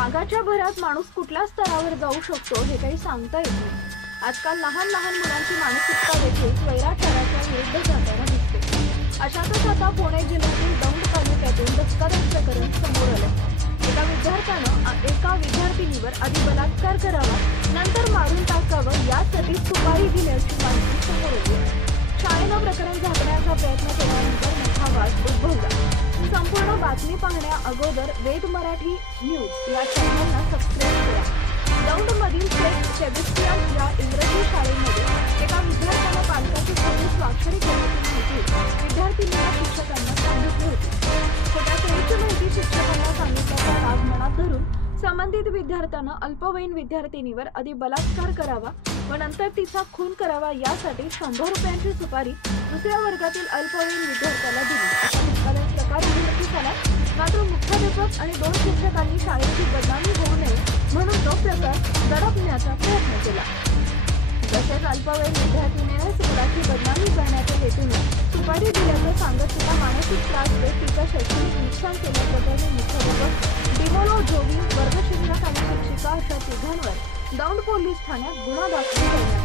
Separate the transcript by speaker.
Speaker 1: रागाच्या भरात माणूस कुठल्या स्तरावर जाऊ शकतो हे काही सांगता येत नाही. आजकाल लहान लहान मुलांची मानसिकता देखील स्वैराचाराच्या विरुद्ध जाताना दिसते. अशातच आता पुणे जिल्ह्यातील दौंड तालुक्यातून धक्कादायक प्रकरण समोर आलं एका विद्यार्थ्यानं एका विद्यार्थिनीवर आधी बलात्कार करावा नंतर मारून टाकावं यासाठी सुपारी दिल्याची बातमी पाहण्या अगोदर वेद मराठी न्यूज या चॅनलला सबस्क्राईब करा. दौंडमधील सेंट सेबेस्टियन या इंग्रजी शाळेमध्ये एका विद्यार्थ्याला पालकाची खोटी स्वाक्षरी करण्याची माहिती विद्यार्थिनींना शिक्षकांना सांगितली होती. खोट्या सोयीची माहिती शिक्षकांना सांगितल्याचा राग मनात धरून संबंधित विद्यार्थ्यानं अल्पवयीन विद्यार्थिनीवर आधी बलात्कार करावा व नंतर तिचा खून करावा यासाठी शंभर रुपयांची सुपारी दुसऱ्या वर्गातील अल्पवयीन विद्यार्थ्याला दिली. आणि दोन शिक्षकांनी शाळेची बदनामी होऊ नये म्हणून तो प्रकार दडपण्याचा प्रयत्न केला. तसेच अल्पवयीन विद्यार्थिनीने मुलाची बदनामी करण्याच्या हेतूने सुपारी दिल्याचं सांगत तिला मानसिक त्रास देत तिचं शैक्षणिक नुकसान केल्याप्रकरणी मुख्याध्यापक डिमोलो जोगी वर्ग शिक्षक आणि शिक्षिका अशा तिघांवर दौंड पोलीस ठाण्यात गुन्हा दाखल करण्यात